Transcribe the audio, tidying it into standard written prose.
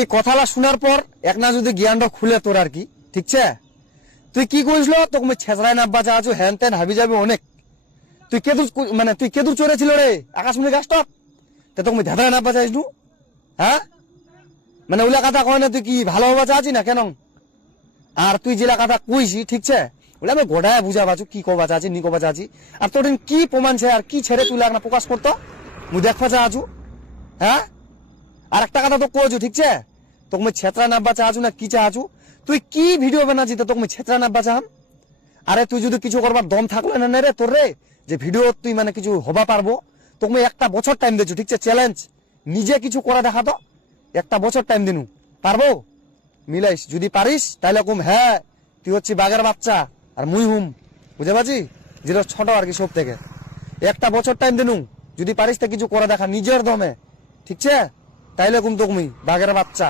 এই কথাটা শোনার পর এক না যদি জ্ঞানটা খুলে তোর আর কি, ঠিক আছে? তুই কি করিসলো তোকে ছেঁচড়ায় নাব্বা চা আছো, হ্যান ত্যান হাবি যাবে অনেক। তুই কেদুর মানে তুই কেদুর চড়েছিল রে আকাশমণি গাছটা, তা তোকে ঝাঁধরায় নাব্বা চাইস নু? হ্যাঁ, মানে ওলা কথা কয় না তুই কি ভালো হবা চাচ্ছি না কেন? আর তুই যেটা কথা কইছি, ঠিক আছে, ওলা আমি গোড়ায় বুঝা পাচ্ছি কি কবা চাচ্ছি নি কবা চাচ্ছি। আর তোর কি প্রমাণ ছে আর কি ছেড়ে তুই লাগনা প্রকাশ করতো মুই দেখবা চা আছু? হ্যাঁ, আর একটা কথা তো কইছু, ঠিক আছে, তোকে ছেত্রা নাব্বা চা আছু না কি চা আছু? তুই কি ভিডিও বানাচ্ছি তো তোকে ছেত্রা নাব্বা চাহাম? আরে তুই যদি কিছু করবার দম থাকলে না রে তোর রে, যে ভিডিও তুই মানে কিছু হবা পারবো, তোকে একটা বছর টাইম দিচ্ছ, ঠিক আছে, চ্যালেঞ্জ নিজে কিছু করা দেখা তো, একটা বছর টাইম দিনু পারবো? মিলাইস যদি পারিস তাহলে কম, হ্যাঁ তুই হচ্ছি বাঘের বাচ্চা আর মুই হুম, বুঝতে পারছি, যেটা ছোট আর কি সব থেকে। একটা বছর টাইম দিনু, যদি পারিস তা কিছু করা দেখা নিজের দমে, ঠিক আছে, তাইলে কম তো বাঘের বাচ্চা।